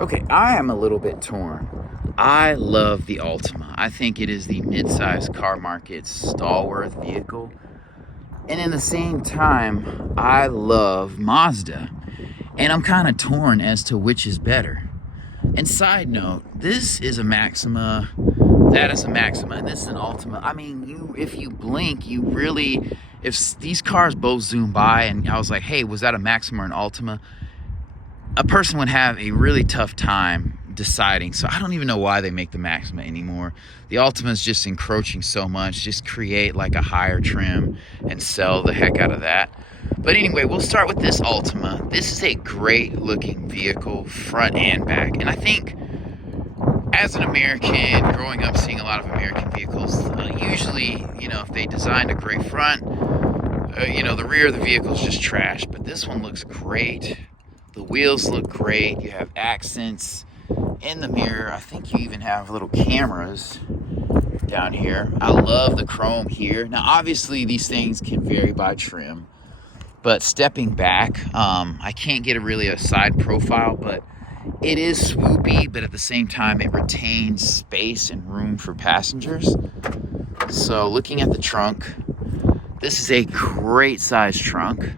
Okay, I am a little bit torn. I love the Altima. I think it is the mid-size car market's stalwart vehicle. And in the same time, I love Mazda. And I'm kind of torn as to which is better. And side note, this is a Maxima, that is a Maxima, and this is an Altima. I mean, if you blink, you really, if these cars both zoom by and I was like, hey, was that a Maxima or an Altima? A person would have a really tough time deciding. So I don't even know why they make the Maxima anymore. The Altima is just encroaching so much. Just create like a higher trim and sell the heck out of that. But anyway, we'll start with this Altima. This is a great looking vehicle, front and back. And I think as an American, growing up seeing a lot of American vehicles, usually, if they designed a great front, the rear of the vehicle is just trash. But this one looks great. The wheels look great. You have accents in the mirror. I think you even have little cameras down here. I love the chrome here. Now, obviously, these things can vary by trim. But stepping back, I can't get a side profile, but it is swoopy, but at the same time, it retains space and room for passengers. So looking at the trunk, this is a great size trunk,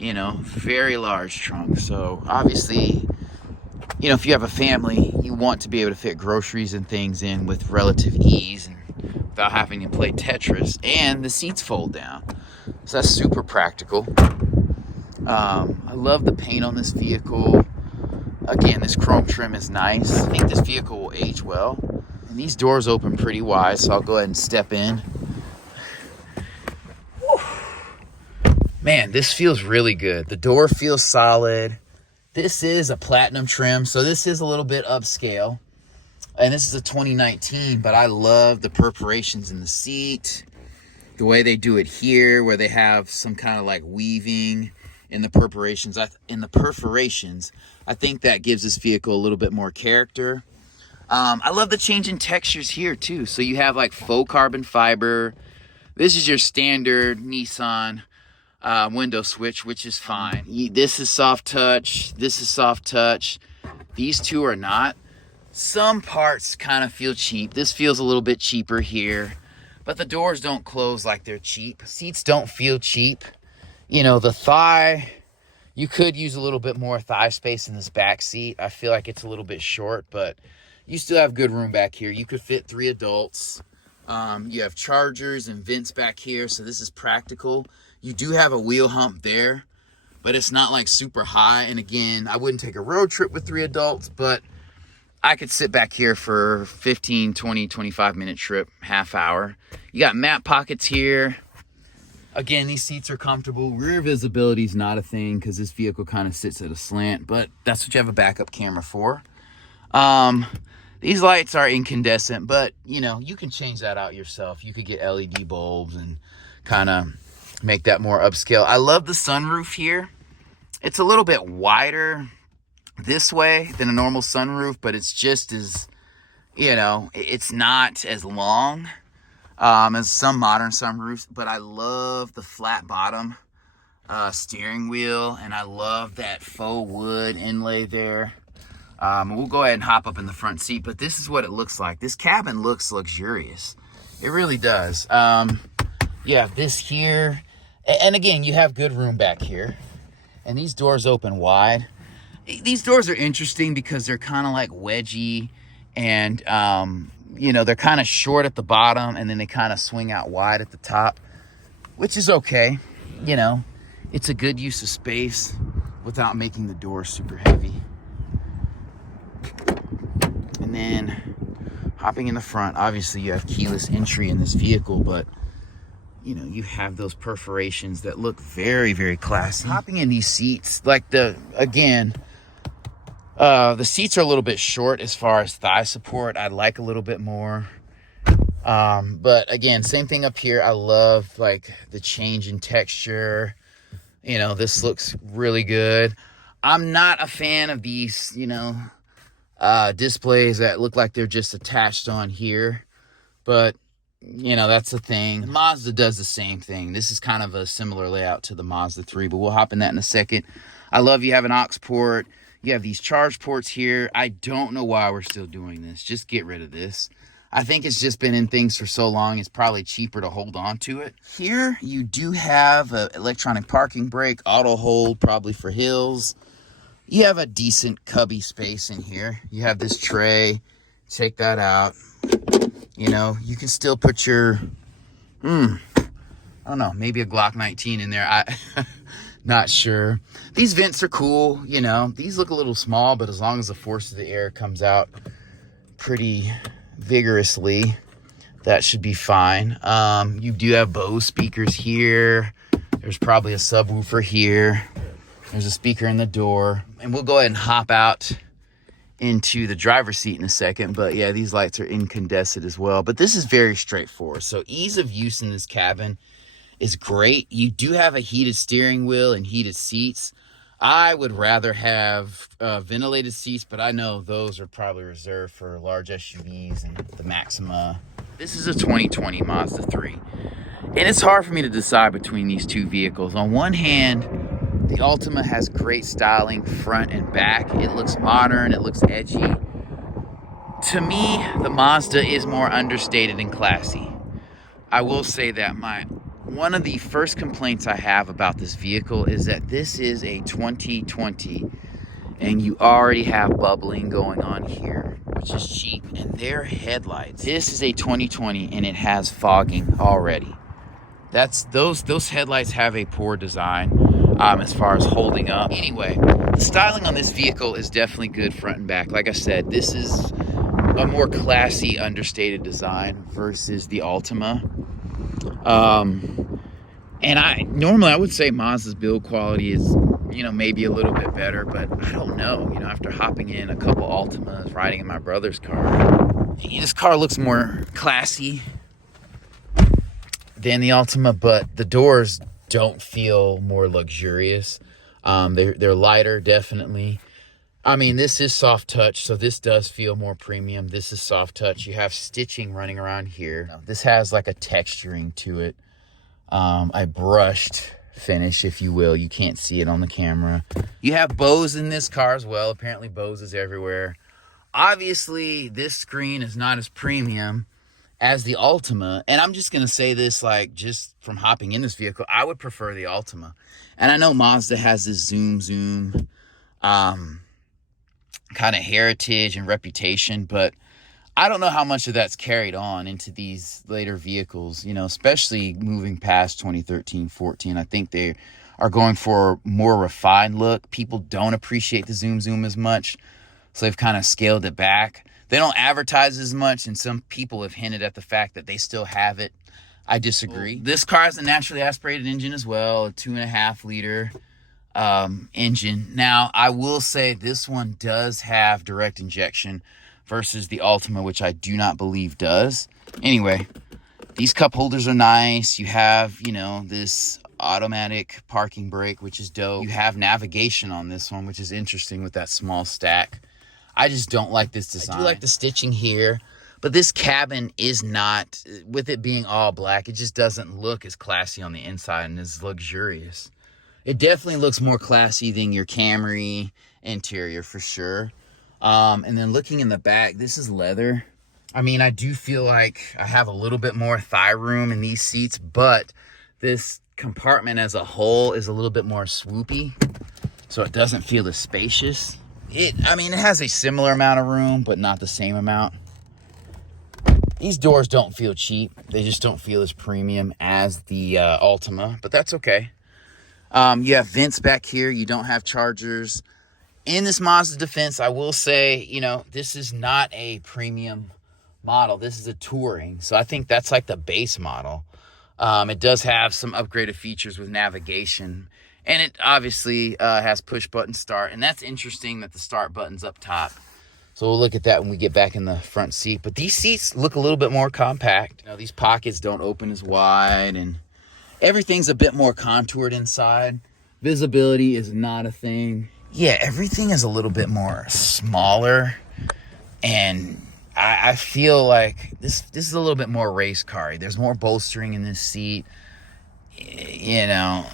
very large trunk. So obviously, if you have a family, you want to be able to fit groceries and things in with relative ease and without having to play Tetris, and the seats fold down. So that's super practical. I love the paint on this vehicle. Again, this chrome trim is nice. I think this vehicle will age well. And these doors open pretty wide, so I'll go ahead and step in. Whew. Man, this feels really good. The door feels solid. This is a platinum trim, so this is a little bit upscale. And this is a 2019, but I love the perforations in the seat. The way they do it here, where they have some kind of like weaving in the perforations. I think that gives this vehicle a little bit more character. I love the change in textures here too. So you have like faux carbon fiber. This is your standard Nissan window switch, which is fine. This is soft touch. This is soft touch. These two are not. Some parts kind of feel cheap. This feels a little bit cheaper here. But the doors don't close like they're cheap. Seats don't feel cheap. The thigh, you could use a little bit more thigh space in this back seat. I feel like it's a little bit short, but you still have good room back here. You could fit 3 adults. You have chargers and vents back here, so this is practical. You do have a wheel hump there, but it's not like super high. And again, I wouldn't take a road trip with 3 adults, but I could sit back here for 15, 20, 25-minute trip, half hour. You got map pockets here. Again, these seats are comfortable. Rear visibility is not a thing because this vehicle kind of sits at a slant, but that's what you have a backup camera for. These lights are incandescent, but you can change that out yourself. You could get LED bulbs and kind of make that more upscale. I love the sunroof here. It's a little bit wider this way than a normal sunroof, but it's just as, it's not as long as some modern sunroofs. But I love the flat bottom steering wheel, and I love that faux wood inlay there. We'll go ahead and hop up in the front seat, but this is what it looks like. This cabin looks luxurious. It really does. You have this here, and again, you have good room back here, and these doors open wide. These doors are interesting because they're kind of like wedgy, and they're kind of short at the bottom, and then they kind of swing out wide at the top, which is okay. It's a good use of space without making the door super heavy. And then hopping in the front, obviously you have keyless entry in this vehicle, but you have those perforations that look very, very classy. Hopping in these seats, the seats are a little bit short as far as thigh support. I'd like a little bit more. But again, same thing up here. I love the change in texture. This looks really good. I'm not a fan of these, displays that look like they're just attached on here, but that's the thing. Mazda does the same thing. This is kind of a similar layout to the Mazda 3, but we'll hop in that in a second. I love you have an aux port. You have these charge ports here. I don't know why we're still doing this. Just get rid of this. I think it's just been in things for so long, it's probably cheaper to hold on to it. Here, you do have an electronic parking brake, auto hold, probably for hills. You have a decent cubby space in here. You have this tray. Take that out. You know, you can still put your, I don't know, maybe a Glock 19 in there. Not sure. These vents are cool, you know. These look a little small, but as long as the force of the air comes out pretty vigorously, that should be fine. You do have Bose speakers here. There's probably a subwoofer here. There's a speaker in the door. And we'll go ahead and hop out into the driver's seat in a second. But yeah, these lights are incandescent as well. But this is very straightforward. So ease of use in this cabin is great. You do have a heated steering wheel and heated seats. I would rather have ventilated seats, but I know those are probably reserved for large SUVs and the Maxima. This is a 2020 Mazda 3. And it's hard for me to decide between these two vehicles. On one hand, the Altima has great styling front and back. It looks modern, it looks edgy. To me, the Mazda is more understated and classy. I will say that one of the first complaints I have about this vehicle is that this is a 2020 and you already have bubbling going on here, which is cheap, and their headlights. This is a 2020 and it has fogging already. Those headlights have a poor design as far as holding up. Anyway, the styling on this vehicle is definitely good front and back. Like I said, this is a more classy, understated design versus the Altima. And normally I would say Mazda's build quality is, you know, maybe a little bit better, but I don't know. You know, after hopping in a couple Altimas, riding in my brother's car, this car looks more classy than the Altima, but the doors don't feel more luxurious. They're lighter, definitely. I mean, this is soft touch, so this does feel more premium. This is soft touch. You have stitching running around here. This has like a texturing to it. A brushed finish, if you will. You can't see it on the camera. You have Bose in this car as well. Apparently Bose is everywhere. Obviously, this screen is not as premium as the Altima. And I'm just going to say this, like, just from hopping in this vehicle, I would prefer the Altima. And I know Mazda has this zoom, kind of heritage and reputation, but I don't know how much of that's carried on into these later vehicles, you know, especially moving past 2013, 14. I think they are going for a more refined look. People don't appreciate the zoom as much, so they've kind of scaled it back. They don't advertise as much, and some people have hinted at the fact that they still have it. I disagree. This car has a naturally aspirated engine as well, a 2.5 liter engine. Now, I will say this one does have direct injection versus the Altima, which I do not believe does. Anyway, these cup holders are nice. You have, you know, this automatic parking brake, which is dope. You have navigation on this one, which is interesting with that small stack. I just don't like this design. I do like the stitching here, but this cabin is not, with it being all black, it just doesn't look as classy on the inside and as luxurious. It definitely looks more classy than your Camry interior for sure. And then looking in the back, this is leather. I mean, I do feel like I have a little bit more thigh room in these seats, but this compartment as a whole is a little bit more swoopy, so it doesn't feel as spacious. I mean, it has a similar amount of room, but not the same amount. These doors don't feel cheap. They just don't feel as premium as the Altima, but that's okay. You have vents back here. You don't have chargers. In this Mazda defense, I will say, you know, this is not a premium model. This is a touring. So I think that's like the base model. It does have some upgraded features with navigation. And it obviously has push button start. And that's interesting that the start button's up top. So we'll look at that when we get back in the front seat. But these seats look a little bit more compact. You know, these pockets don't open as wide. And everything's a bit more contoured inside. Visibility is not a thing. Yeah, everything is a little bit more smaller, and I feel like this is a little bit more race car-y. There's more bolstering in this seat, you know.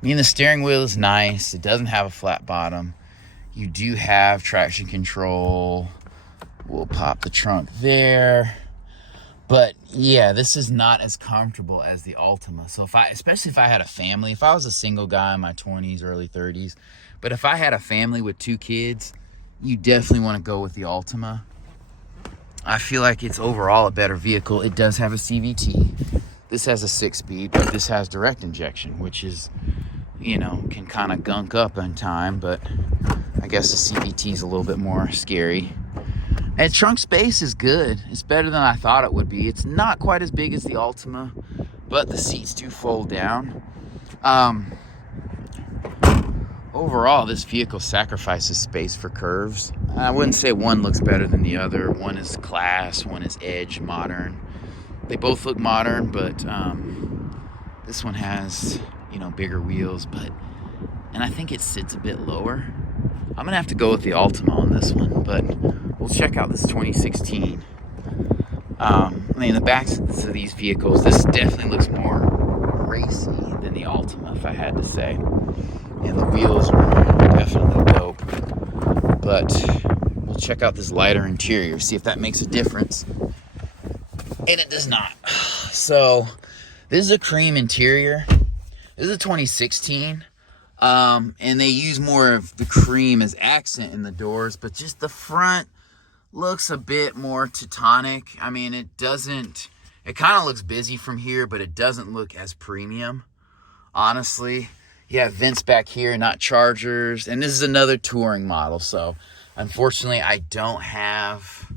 I mean, the steering wheel is nice. It doesn't have a flat bottom. You do have traction control. We'll pop the trunk there. But yeah, this is not as comfortable as the Altima. So especially if I had a family, if I was a single guy in my 20s, early 30s, but if I had a family with 2 kids, you definitely want to go with the Altima. I feel like it's overall a better vehicle. It does have a CVT. This has a 6-speed, but this has direct injection, which is, you know, can kind of gunk up in time, but I guess the CVT is a little bit more scary. And trunk space is good. It's better than I thought it would be. It's not quite as big as the Altima, but the seats do fold down. Overall, this vehicle sacrifices space for curves. I wouldn't say one looks better than the other. One is class, one is edge, modern. They both look modern, but this one has, you know, bigger wheels, and I think it sits a bit lower. I'm gonna have to go with the Altima on this one, but we'll check out this 2016. I mean, the backs of these vehicles, this definitely looks more racy than the Altima, if I had to say. And the wheels are definitely dope. But we'll check out this lighter interior, see if that makes a difference. And it does not. So this is a cream interior. This is a 2016. And they use more of the cream as accent in the doors, but just the front looks a bit more Teutonic. I mean, it kind of looks busy from here, but it doesn't look as premium, honestly. You have vents back here, not chargers. And this is another touring model. So unfortunately, I don't have,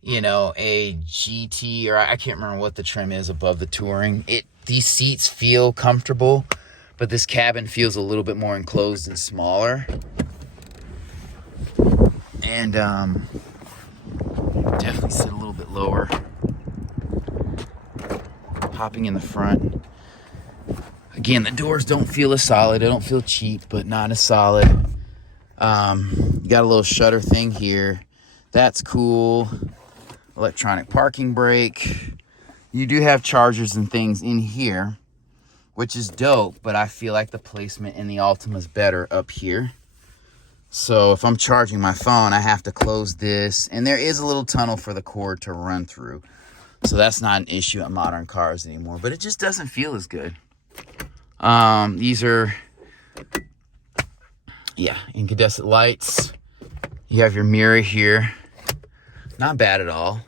you know, a GT, or I can't remember what the trim is above the touring. These seats feel comfortable, but this cabin feels a little bit more enclosed and smaller. And definitely sit a little bit lower. Hopping in the front. Again, the doors don't feel as solid. They don't feel cheap, but not as solid. You got a little shutter thing here. That's cool. Electronic parking brake. You do have chargers and things in here, which is dope, but I feel like the placement in the Altima is better up here. So if I'm charging my phone, I have to close this, and there is a little tunnel for the cord to run through. So that's not an issue in modern cars anymore, but it just doesn't feel as good. These are, yeah, incandescent lights. You have your mirror here. Not bad at all.